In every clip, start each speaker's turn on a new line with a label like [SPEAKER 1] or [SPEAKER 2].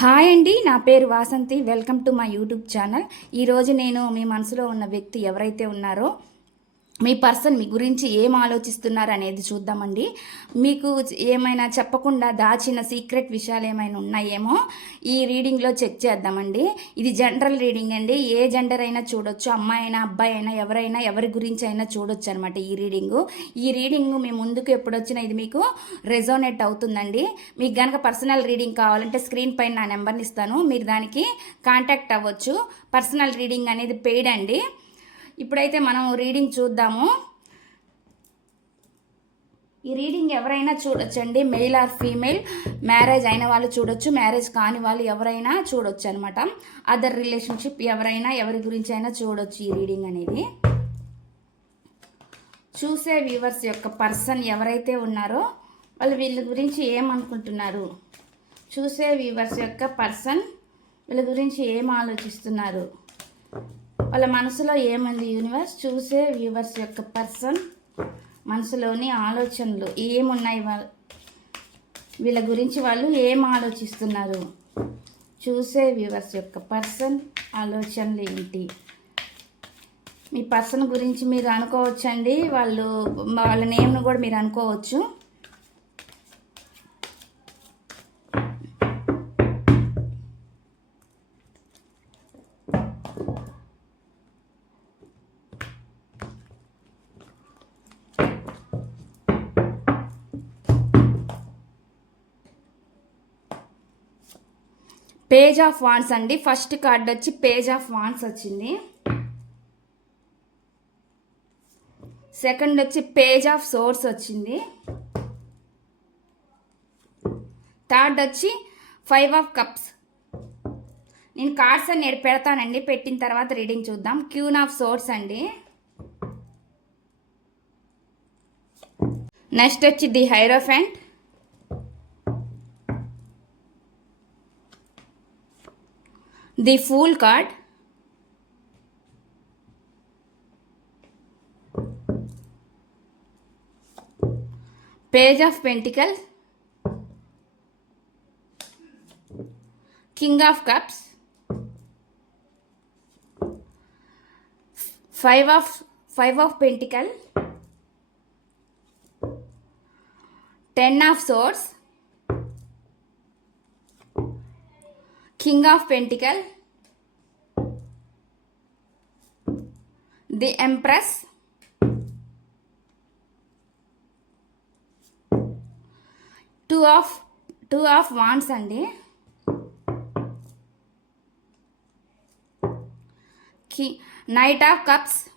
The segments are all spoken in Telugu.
[SPEAKER 1] హాయ్ అండి నా పేరు Vasanthi welcome to my YouTube channel ఈరోజు నేను మీ మనసులో ఉన్న వ్యక్తి ఎవరైతే ఉన్నారో మీ పర్సన్ మీ గురించి ఏం ఆలోచిస్తున్నారు అనేది చూద్దామండి మీకు ఏమైనా చెప్పకుండా దాచిన సీక్రెట్ విషయాలు ఏమైనా ఉన్నాయేమో ఈ రీడింగ్లో చెక్ చేద్దామండి ఇది జనరల్ రీడింగ్ అండి ఏ జెండర్ అయినా చూడొచ్చు అమ్మాయి అయినా అబ్బాయి అయినా ఎవరైనా ఎవరి గురించి అయినా చూడొచ్చు అనమాట ఈ రీడింగు ఈ రీడింగ్ మీ ముందుకు ఎప్పుడొచ్చినా ఇది మీకు రెజోనేట్ అవుతుందండి మీకు కనుక పర్సనల్ రీడింగ్ కావాలంటే స్క్రీన్ పైన నా నెంబర్ని ఇస్తాను మీరు దానికి కాంటాక్ట్ అవ్వచ్చు పర్సనల్ రీడింగ్ అనేది పెయిడ్ అండి ఇప్పుడైతే మనం రీడింగ్ చూద్దాము ఈ రీడింగ్ ఎవరైనా చూడొచ్చండి మెయిల్ ఆర్ ఫీమేల్ మ్యారేజ్ అయిన వాళ్ళు చూడొచ్చు మ్యారేజ్ కాని వాళ్ళు ఎవరైనా చూడొచ్చు అనమాట అదర్ రిలేషన్షిప్ ఎవరైనా ఎవరి గురించి అయినా చూడొచ్చు ఈ రీడింగ్ అనేది చూసే వ్యూవర్స్ యొక్క పర్సన్ ఎవరైతే ఉన్నారో వాళ్ళు వీళ్ళ గురించి ఏమనుకుంటున్నారు చూసే వ్యూవర్స్ యొక్క పర్సన్ వీళ్ళ గురించి ఏం ఆలోచిస్తున్నారు వాళ్ళ మనసులో ఏమంది యూనివర్స్ చూసే వ్యూవర్స్ యొక్క పర్సన్ మనసులోని ఆలోచనలు ఏమున్నాయి వాళ్ళు వీళ్ళ గురించి వాళ్ళు ఏం ఆలోచిస్తున్నారు చూసే వ్యూవర్స్ యొక్క పర్సన్ ఆలోచనలు ఏంటి మీ పర్సన్ గురించి మీరు అనుకోవచ్చండి వాళ్ళు వాళ్ళ నేమ్ను కూడా మీరు అనుకోవచ్చు పేజ్ ఆఫ్ వాన్స్ అండి ఫస్ట్ కార్డ్ వచ్చి పేజ్ ఆఫ్ వాన్స్ వచ్చింది సెకండ్ వచ్చి పేజ్ ఆఫ్ సోర్స్ వచ్చింది థర్డ్ వచ్చి ఫైవ్ ఆఫ్ కప్స్ నేను కార్డ్స్ అని పెడతానండి పెట్టిన తర్వాత రీడింగ్ చూద్దాం క్యూన్ ఆఫ్ సోర్స్ అండి నెక్స్ట్ వచ్చి the hierophant the full card page of pentacles king of cups five of five of pentacle ten of swords King of Pentacles, the Empress, Two of Wands andi, Knight of Cups,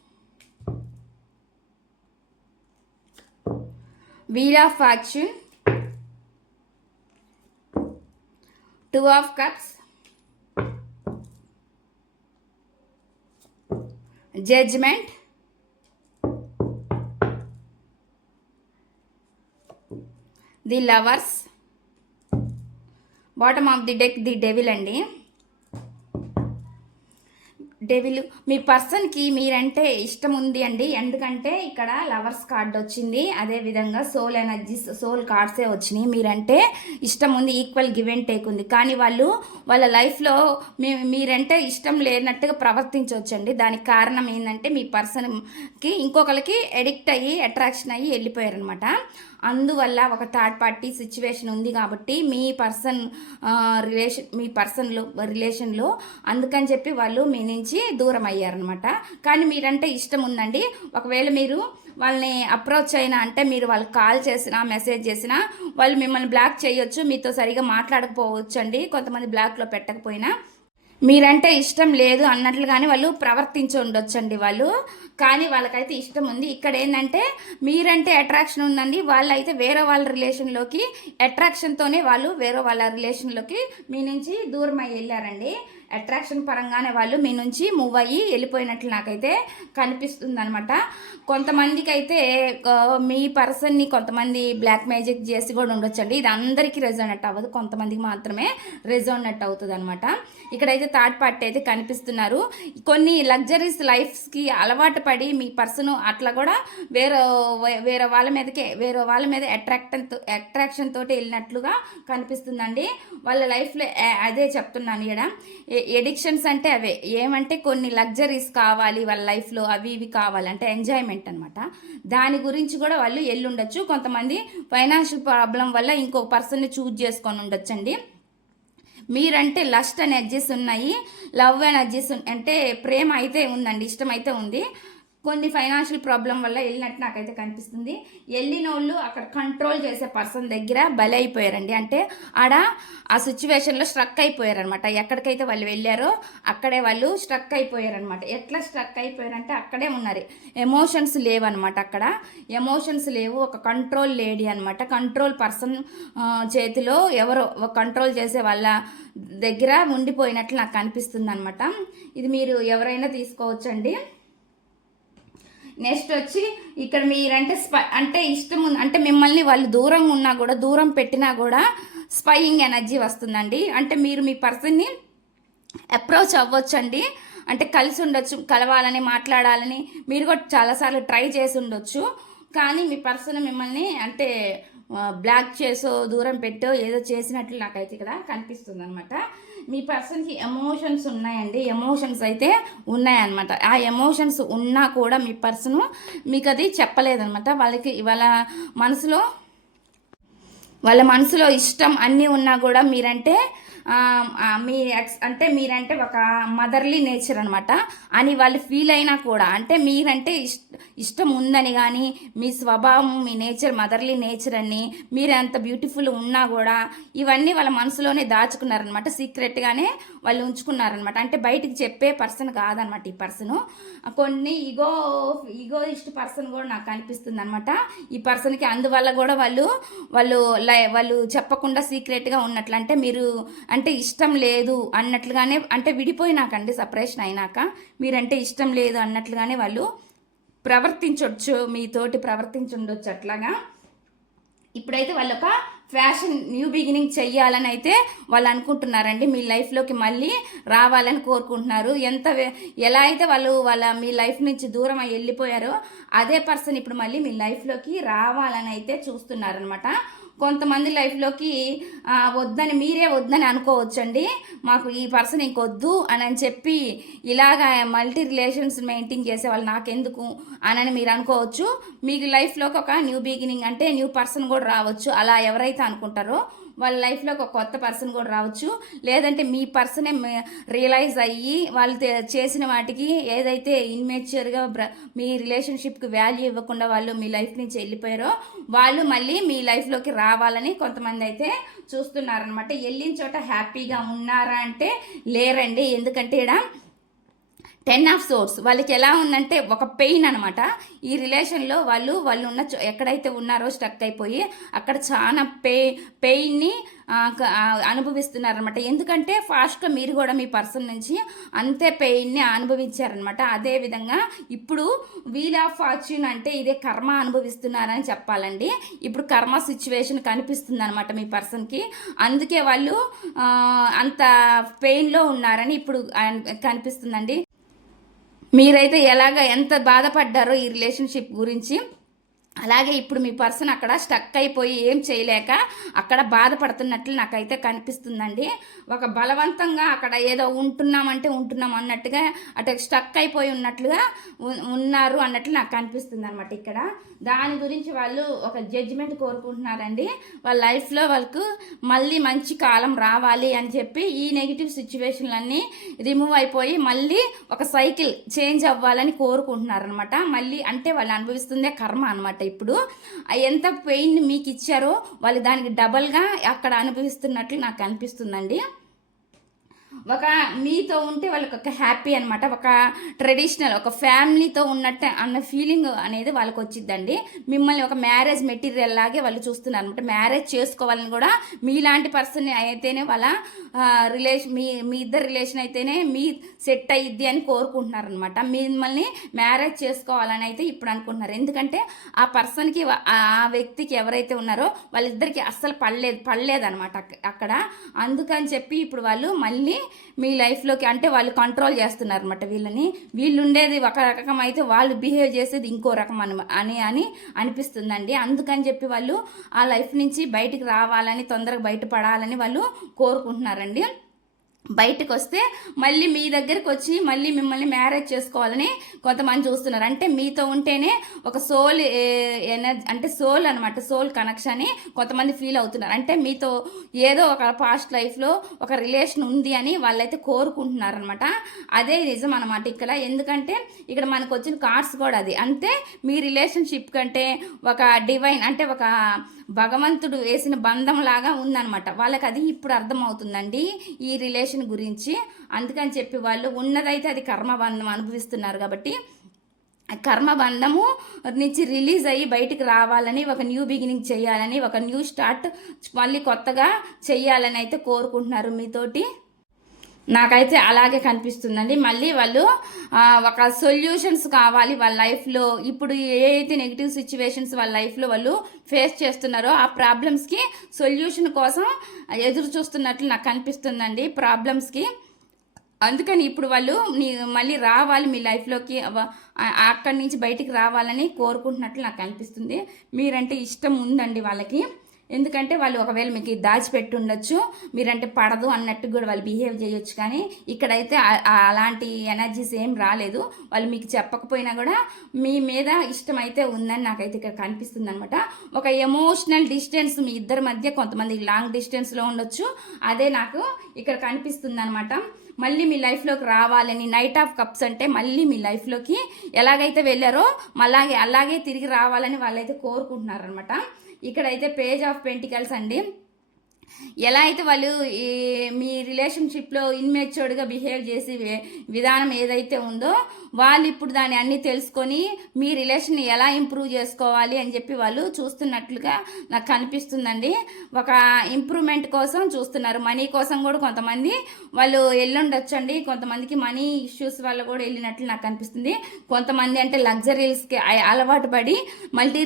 [SPEAKER 1] Wheel of Fortune, Two of Cups, judgement the lovers bottom of the deck the devil అండి డెవిల్ మీ పర్సన్కి మీరంటే ఇష్టం ఉంది అండి ఎందుకంటే ఇక్కడ లవర్స్ కార్డ్ వచ్చింది అదేవిధంగా సోల్ ఎనర్జీస్ సోల్ కార్డ్సే వచ్చినాయి మీరంటే ఇష్టం ఉంది ఈక్వల్ గివ్ అండ్ టేక్ ఉంది కానీ వాళ్ళు వాళ్ళ లైఫ్లో మీ మీరంటే ఇష్టం లేనట్టుగా ప్రవర్తించవచ్చండి దానికి కారణం ఏంటంటే మీ పర్సన్కి ఇంకొకరికి ఎడిక్ట్ అయ్యి అట్రాక్షన్ అయ్యి వెళ్ళిపోయారు అనమాట అందువల్ల ఒక థర్డ్ పార్టీ సిచ్యువేషన్ ఉంది కాబట్టి మీ పర్సన్ రిలేషన్ మీ పర్సన్లో రిలేషన్లో అందుకని చెప్పి వాళ్ళు మీ నుంచి దూరం అయ్యారనమాట కానీ మీరంటే ఇష్టం ఉందండి ఒకవేళ మీరు వాళ్ళని అప్రోచ్ అయినా అంటే మీరు వాళ్ళకి కాల్ చేసినా మెసేజ్ చేసినా వాళ్ళు మిమ్మల్ని బ్లాక్ చేయొచ్చు మీతో సరిగా మాట్లాడకపోవచ్చు అండి కొంతమంది బ్లాక్లో పెట్టకపోయినా మీరంటే ఇష్టం లేదు అన్నట్లుగానే వాళ్ళు ప్రవర్తించి ఉండొచ్చండి వాళ్ళు కానీ వాళ్ళకైతే ఇష్టం ఉంది ఇక్కడ ఏంటంటే మీరంటే అట్రాక్షన్ ఉందండి వాళ్ళైతే వేరే వాళ్ళ రిలేషన్లోకి అట్రాక్షన్తోనే వాళ్ళు వేరే వాళ్ళ రిలేషన్లోకి మీ నుంచి దూరం అయ్యి వెళ్ళారండి అట్రాక్షన్ పరంగానే వాళ్ళు మీ నుంచి మూవ్ అయ్యి వెళ్ళిపోయినట్లు నాకైతే కనిపిస్తుంది అనమాట కొంతమందికి అయితే మీ పర్సన్ని కొంతమంది బ్లాక్ మ్యాజిక్ చేసి కూడా ఉండొచ్చండి ఇది అందరికీ రెజోనెట్ అవ్వదు కొంతమందికి మాత్రమే రెజోనెట్ అవుతుంది అనమాట ఇక్కడైతే థర్డ్ పార్టీ అయితే కనిపిస్తున్నారు కొన్ని లగ్జరీస్ లైఫ్స్కి అలవాటు పడి మీ పర్సన్ అట్లా కూడా వేరే వేరే వాళ్ళ మీదకే వేరే వాళ్ళ మీద అట్రాక్ట్ అట్రాక్షన్ తోటి వెళ్ళినట్లుగా కనిపిస్తుందండి వాళ్ళ లైఫ్లో అదే చెప్తున్నాను ఇక్కడ ఎడిక్షన్స్ అంటే అవే ఏమంటే కొన్ని లగ్జరీస్ కావాలి వాళ్ళ లైఫ్లో అవి ఇవి కావాలంటే ఎంజాయ్మెంట్ అనమాట దాని గురించి కూడా వాళ్ళు ఎల్లుండొచ్చు కొంతమంది ఫైనాన్షియల్ ప్రాబ్లం వల్ల ఇంకో పర్సన్ని చూజ్ చేసుకొని ఉండొచ్చండి మీరంటే లస్ట్ ఎనర్జీస్ ఉన్నాయి లవ్ ఎనర్జీస్ అంటే ప్రేమ అయితే ఉందండి ఇష్టం అయితే ఉంది కొన్ని ఫైనాన్షియల్ ప్రాబ్లం వల్ల వెళ్ళినట్టు నాకైతే కనిపిస్తుంది వెళ్ళిన వాళ్ళు అక్కడ కంట్రోల్ చేసే పర్సన్ దగ్గర బలి అయిపోయారండి అంటే ఆడ ఆ సిచ్యువేషన్లో స్ట్రక్ అయిపోయారనమాట ఎక్కడికైతే వాళ్ళు వెళ్ళారో అక్కడే వాళ్ళు స్ట్రక్ అయిపోయారనమాట ఎట్లా స్ట్రక్ అయిపోయారంటే అక్కడే ఉన్నారు ఎమోషన్స్ అనమాట అక్కడ ఎమోషన్స్ లేవు ఒక కంట్రోల్ లేడీ అనమాట కంట్రోల్ పర్సన్ చేతిలో ఎవరో కంట్రోల్ చేసే వాళ్ళ దగ్గర ఉండిపోయినట్లు నాకు అనిపిస్తుంది అనమాట ఇది మీరు ఎవరైనా తీసుకోవచ్చండి నెక్స్ట్ వచ్చి ఇక్కడ మీరంటే స్పై అంటే ఇష్టం అంటే మిమ్మల్ని వాళ్ళు దూరంగా ఉన్నా కూడా దూరం పెట్టినా కూడా స్పైయింగ్ ఎనర్జీ వస్తుందండి అంటే మీరు మీ పర్సన్ని అప్రోచ్ అండి అంటే కలిసి ఉండొచ్చు కలవాలని మాట్లాడాలని మీరు కూడా చాలాసార్లు ట్రై చేసి ఉండొచ్చు కానీ మీ పర్సన్ మిమ్మల్ని అంటే బ్లాక్ చేసో దూరం పెట్టో ఏదో చేసినట్లు నాకైతే ఇక్కడ కనిపిస్తుంది అనమాట మీ పర్సన్కి ఎమోషన్స్ ఉన్నాయండి ఎమోషన్స్ అయితే ఉన్నాయన్నమాట ఆ ఎమోషన్స్ ఉన్నా కూడా మీ పర్సన్ మీకు అది చెప్పలేదనమాట వాళ్ళకి వాళ్ళ మనసులో వాళ్ళ మనసులో ఇష్టం అన్నీ ఉన్నా కూడా మీరంటే మీ ఎక్స్ అంటే మీరంటే ఒక మదర్లీ నేచర్ అనమాట అని వాళ్ళు ఫీల్ అయినా కూడా అంటే మీరంటే ఇష్ ఇష్టం ఉందని కానీ మీ స్వభావం మీ నేచర్ మదర్లీ నేచర్ అని మీరు ఎంత బ్యూటిఫుల్ ఉన్నా కూడా ఇవన్నీ వాళ్ళ మనసులోనే దాచుకున్నారనమాట సీక్రెట్గానే వాళ్ళు ఉంచుకున్నారనమాట అంటే బయటికి చెప్పే పర్సన్ కాదనమాట ఈ పర్సన్ కొన్ని ఇగో ఇగో ఇష్ట పర్సన్ కూడా నాకు కనిపిస్తుంది అనమాట ఈ పర్సన్కి అందువల్ల కూడా వాళ్ళు వాళ్ళు వాళ్ళు చెప్పకుండా సీక్రెట్గా ఉన్నట్లు అంటే మీరు అంటే ఇష్టం లేదు అన్నట్లుగానే అంటే విడిపోయినాకండి సపరేషన్ అయినాక మీరంటే ఇష్టం లేదు అన్నట్లుగానే వాళ్ళు ప్రవర్తించవచ్చు మీతోటి ప్రవర్తించుండొచ్చు అట్లాగా ఇప్పుడైతే వాళ్ళు ఒక ఫ్యాషన్ న్యూ బిగినింగ్ చెయ్యాలని అయితే వాళ్ళు అనుకుంటున్నారండి మీ లైఫ్లోకి మళ్ళీ రావాలని కోరుకుంటున్నారు ఎంత ఎలా అయితే వాళ్ళు వాళ్ళ మీ లైఫ్ నుంచి దూరం వెళ్ళిపోయారో అదే పర్సన్ ఇప్పుడు మళ్ళీ మీ లైఫ్లోకి రావాలని అయితే చూస్తున్నారనమాట కొంతమంది లైఫ్లోకి వద్దని మీరే వద్దని అనుకోవచ్చండి మాకు ఈ పర్సన్ ఇంకొద్దు అని అని చెప్పి ఇలాగ మల్టీ రిలేషన్స్ మెయింటైన్ చేసే వాళ్ళు నాకెందుకు అని మీరు అనుకోవచ్చు మీకు లైఫ్లోకి ఒక న్యూ బిగినింగ్ అంటే న్యూ పర్సన్ కూడా రావచ్చు అలా ఎవరైతే అనుకుంటారో వాళ్ళ లైఫ్లో ఒక కొత్త పర్సన్ కూడా రావచ్చు లేదంటే మీ పర్సనే రియలైజ్ అయ్యి వాళ్ళు చేసిన వాటికి ఏదైతే ఇన్మేచ్యూర్గా మీ రిలేషన్షిప్కి వాల్యూ ఇవ్వకుండా వాళ్ళు మీ లైఫ్ నుంచి వెళ్ళిపోయారో వాళ్ళు మళ్ళీ మీ లైఫ్లోకి రావాలని కొంతమంది అయితే చూస్తున్నారనమాట వెళ్ళిన చోట హ్యాపీగా ఉన్నారా అంటే లేరండి ఎందుకంటే ఇక్కడ టెన్ ఆఫ్ సోర్స్ వాళ్ళకి ఎలా ఉందంటే ఒక పెయిన్ అనమాట ఈ రిలేషన్లో వాళ్ళు వాళ్ళు ఉన్న ఎక్కడైతే ఉన్నారో స్టక్ అయిపోయి అక్కడ చాలా పే పెయిన్ని అనుభవిస్తున్నారనమాట ఎందుకంటే ఫాస్ట్గా మీరు కూడా మీ పర్సన్ నుంచి అంతే పెయిన్ని అనుభవించారనమాట అదేవిధంగా ఇప్పుడు వీల్ ఆఫ్ ఫార్చ్యూన్ అంటే ఇదే కర్మ అనుభవిస్తున్నారని చెప్పాలండి ఇప్పుడు కర్మ సిచ్యువేషన్ కనిపిస్తుంది అనమాట మీ పర్సన్కి అందుకే వాళ్ళు అంత పెయిన్లో ఉన్నారని ఇప్పుడు కనిపిస్తుందండి మీరైతే ఎలాగ ఎంత బాధపడ్డారో ఈ రిలేషన్షిప్ గురించి అలాగే ఇప్పుడు మీ పర్సన్ అక్కడ స్టక్ అయిపోయి ఏం చేయలేక అక్కడ బాధపడుతున్నట్లు నాకైతే కనిపిస్తుందండి ఒక బలవంతంగా అక్కడ ఏదో ఉంటున్నామంటే ఉంటున్నాం అన్నట్టుగా అటు స్టక్ అయిపోయి ఉన్నట్లుగా ఉన్నారు అన్నట్లు నాకు కనిపిస్తుంది అనమాట ఇక్కడ దాని గురించి వాళ్ళు ఒక జడ్జిమెంట్ కోరుకుంటున్నారండి వాళ్ళ లైఫ్లో వాళ్ళకు మళ్ళీ మంచి కాలం రావాలి అని చెప్పి ఈ నెగిటివ్ సిచ్యువేషన్లన్నీ రిమూవ్ అయిపోయి మళ్ళీ ఒక సైకిల్ చేంజ్ అవ్వాలని కోరుకుంటున్నారనమాట మళ్ళీ అంటే వాళ్ళు అనుభవిస్తుందే కర్మ అనమాట ఇప్పుడు ఎంత పెయిన్ మీకు ఇచ్చారో వాళ్ళు దానికి డబల్గా అక్కడ అనుభవిస్తున్నట్లు నాకు అనిపిస్తుందండి ఒక మీతో ఉంటే వాళ్ళకి ఒక హ్యాపీ అనమాట ఒక ట్రెడిషనల్ ఒక ఫ్యామిలీతో ఉన్నట్టు అన్న ఫీలింగ్ అనేది వాళ్ళకి వచ్చిద్దండి మిమ్మల్ని ఒక మ్యారేజ్ మెటీరియల్ లాగే వాళ్ళు చూస్తున్నారు అనమాట మ్యారేజ్ చేసుకోవాలని కూడా మీలాంటి పర్సన్ అయితేనే వాళ్ళ రిలేషన్ మీ మీ ఇద్దరు రిలేషన్ అయితేనే మీ సెట్ అయ్యిద్ది అని కోరుకుంటున్నారు అనమాట మిమ్మల్ని మ్యారేజ్ చేసుకోవాలని అయితే ఇప్పుడు అనుకుంటున్నారు ఎందుకంటే ఆ పర్సన్కి ఆ వ్యక్తికి ఎవరైతే ఉన్నారో వాళ్ళిద్దరికి అస్సలు పడలేదు పడలేదు అనమాట అక్కడ అందుకని చెప్పి ఇప్పుడు వాళ్ళు మళ్ళీ మీ లైఫ్లోకి అంటే వాళ్ళు కంట్రోల్ చేస్తున్నారు అనమాట వీళ్ళని వీళ్ళు ఉండేది ఒక రకం అయితే వాళ్ళు బిహేవ్ చేసేది ఇంకో రకం అని అని అని అనిపిస్తుందండి అందుకని చెప్పి వాళ్ళు ఆ లైఫ్ నుంచి బయటికి రావాలని తొందరగా బయటపడాలని వాళ్ళు కోరుకుంటున్నారండి బయటకు వస్తే మళ్ళీ మీ దగ్గరకు వచ్చి మళ్ళీ మిమ్మల్ని మ్యారేజ్ చేసుకోవాలని కొంతమంది చూస్తున్నారు అంటే మీతో ఉంటేనే ఒక సోల్ ఎనర్జీ అంటే సోల్ అనమాట సోల్ కనెక్షన్ అని కొంతమంది ఫీల్ అవుతున్నారు అంటే మీతో ఏదో ఒక పాస్ట్ లైఫ్లో ఒక రిలేషన్ ఉంది అని వాళ్ళైతే కోరుకుంటున్నారు అనమాట అదే నిజం అనమాట ఇక్కడ ఎందుకంటే ఇక్కడ మనకు వచ్చిన కార్డ్స్ కూడా అది అంతే మీ రిలేషన్షిప్ కంటే ఒక డివైన్ అంటే ఒక భగవంతుడు వేసిన బంధం లాగా ఉందనమాట వాళ్ళకి అది ఇప్పుడు అర్థమవుతుందండి ఈ రిలేషన్ గురించి అందుకని చెప్పి వాళ్ళు ఉన్నదైతే అది కర్మబంధం అనుభవిస్తున్నారు కాబట్టి కర్మబంధము నుంచి రిలీజ్ అయ్యి బయటికి రావాలని ఒక న్యూ బిగినింగ్ చేయాలని ఒక న్యూ స్టార్ట్ మళ్ళీ కొత్తగా చేయాలని అయితే కోరుకుంటున్నారు మీతోటి నాకైతే అలాగే కనిపిస్తుందండి మళ్ళీ వాళ్ళు ఒక సొల్యూషన్స్ కావాలి వాళ్ళ లైఫ్లో ఇప్పుడు ఏ అయితే నెగిటివ్ సిచ్యువేషన్స్ వాళ్ళ లైఫ్లో వాళ్ళు ఫేస్ చేస్తున్నారో ఆ ప్రాబ్లమ్స్కి సొల్యూషన్ కోసం ఎదురు చూస్తున్నట్లు నాకు కనిపిస్తుందండి ప్రాబ్లమ్స్కి అందుకని ఇప్పుడు వాళ్ళు నీ మళ్ళీ రావాలి మీ లైఫ్లోకి అక్కడి నుంచి బయటికి రావాలని కోరుకుంటున్నట్లు నాకు అనిపిస్తుంది మీరంటే ఇష్టం ఉందండి వాళ్ళకి ఎందుకంటే వాళ్ళు ఒకవేళ మీకు దాచిపెట్టి ఉండొచ్చు మీరంటే పడదు అన్నట్టు కూడా వాళ్ళు బిహేవ్ చేయొచ్చు కానీ ఇక్కడైతే అలాంటి ఎనర్జీస్ ఏం రాలేదు వాళ్ళు మీకు చెప్పకపోయినా కూడా మీ మీద ఇష్టమైతే ఉందని నాకైతే ఇక్కడ కనిపిస్తుంది అనమాట ఒక ఎమోషనల్ డిస్టెన్స్ మీ ఇద్దరి మధ్య కొంతమంది లాంగ్ డిస్టెన్స్లో ఉండొచ్చు అదే నాకు ఇక్కడ కనిపిస్తుంది అనమాట మళ్ళీ మీ లైఫ్లోకి రావాలని నైట్ ఆఫ్ కప్స్ అంటే మళ్ళీ మీ లైఫ్లోకి ఎలాగైతే వెళ్ళారో మళ్ళీ అలాగే తిరిగి రావాలని వాళ్ళైతే కోరుకుంటున్నారనమాట ఇక్కడైతే పేజ్ ఆఫ్ పెంటికల్స్ అండి ఎలా అయితే వాళ్ళు ఈ మీ రిలేషన్షిప్లో ఇన్మెచ్యూర్డ్గా బిహేవ్ చేసే విధానం ఏదైతే ఉందో వాళ్ళు ఇప్పుడు దాన్ని అన్నీ తెలుసుకొని మీ రిలేషన్ ఎలా ఇంప్రూవ్ చేసుకోవాలి అని చెప్పి వాళ్ళు చూస్తున్నట్లుగా నాకు కనిపిస్తుందండి ఒక ఇంప్రూవ్మెంట్ కోసం చూస్తున్నారు మనీ కోసం కూడా కొంతమంది వాళ్ళు వెళ్ళుండొచ్చండి కొంతమందికి మనీ ఇష్యూస్ వల్ల కూడా వెళ్ళినట్లు నాకు అనిపిస్తుంది కొంతమంది అంటే లగ్జరీస్కి అలవాటు పడి మల్టీ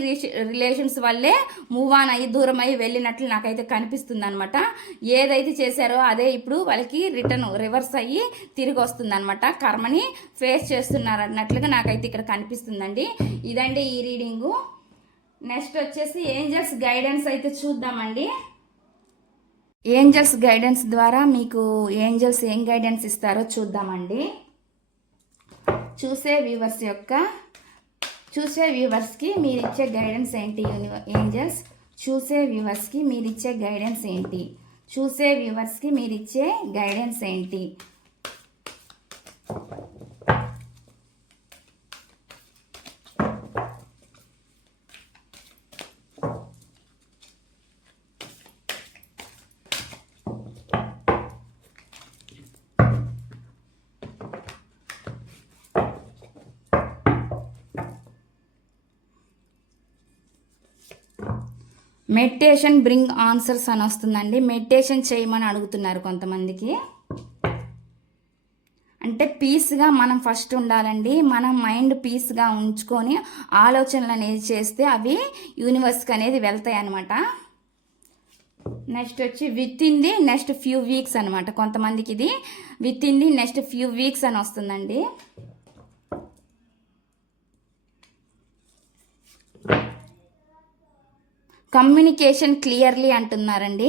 [SPEAKER 1] రిలేషన్స్ వల్లే మూవ్ ఆన్ అయ్యి దూరం అయ్యి వెళ్ళినట్లు నాకైతే కనిపిస్తుంది అనమాట ఏదైతే చేశారో అదే ఇప్పుడు వాళ్ళకి రిటర్న్ రివర్స్ అయ్యి తిరిగి వస్తుంది అనమాట కర్మని ఫేస్ చేస్తున్నారు అన్నట్లుగా నాకైతే ఇక్కడ కనిపిస్తుందండి ఇదండి ఈ రీడింగు నెక్స్ట్ వచ్చేసి ఏంజల్స్ గైడెన్స్ అయితే చూద్దామండి ఏంజల్స్ గైడెన్స్ ద్వారా మీకు ఏంజల్స్ ఏం గైడెన్స్ ఇస్తారో చూద్దామండి చూసే వ్యూవర్స్ యొక్క చూసే వ్యూవర్స్కి మీరు ఇచ్చే గైడెన్స్ ఏంటి యూనివర్ ఏంజల్స్ చూసే వ్యూవర్స్కి మీరిచ్చే గైడెన్స్ ఏంటి చూసే వ్యూవర్స్కి మీరిచ్చే గైడెన్స్ ఏంటి మెడిటేషన్ బ్రింగ్ ఆన్సర్స్ అని వస్తుందండి మెడిటేషన్ చేయమని అడుగుతున్నారు కొంతమందికి అంటే పీస్గా మనం ఫస్ట్ ఉండాలండి మనం మైండ్ పీస్గా ఉంచుకొని ఆలోచనలు అనేది చేస్తే అవి యూనివర్స్కి అనేది వెళ్తాయి అనమాట నెక్స్ట్ వచ్చి within the next few weeks అనమాట కొంతమందికి ఇది within the next few weeks అని వస్తుందండి కమ్యూనికేషన్ క్లియర్లీ అంటున్నారండి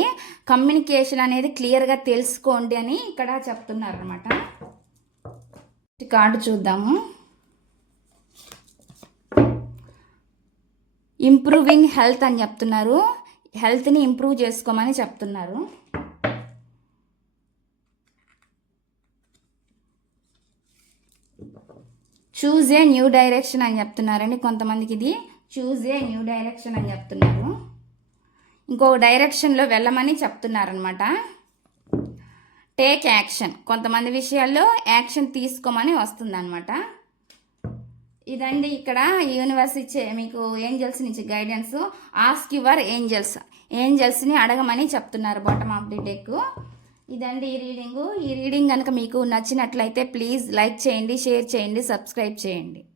[SPEAKER 1] కమ్యూనికేషన్ అనేది క్లియర్గా తెలుసుకోండి అని ఇక్కడ చెప్తున్నారు అనమాట కార్డు చూద్దాము ఇంప్రూవింగ్ హెల్త్ అని చెప్తున్నారు హెల్త్ని ఇంప్రూవ్ చేసుకోమని చెప్తున్నారు చూజ్ ఏ న్యూ డైరెక్షన్ అని చెప్తున్నారండి కొంతమందికి ఇది చూజ్ ఏ న్యూ డైరెక్షన్ అని చెప్తున్నారు ఇంకో డైరెక్షన్లో వెళ్ళమని చెప్తున్నారనమాట టేక్ యాక్షన్ కొంతమంది విషయాల్లో యాక్షన్ తీసుకోమని వస్తుందన్నమాట ఇదండి ఇక్కడ యూనివర్స్ ఇచ్చే మీకు ఏంజల్స్ నుంచి గైడెన్స్ ఆస్క్ యువర్ ఏంజల్స్ ఏంజల్స్ని అడగమని చెప్తున్నారు బాటమ్ ఆఫ్ ది డెక్ ఇదండి ఈ రీడింగు ఈ రీడింగ్ కనుక మీకు నచ్చినట్లయితే ప్లీజ్ లైక్ చేయండి షేర్ చేయండి సబ్స్క్రైబ్ చేయండి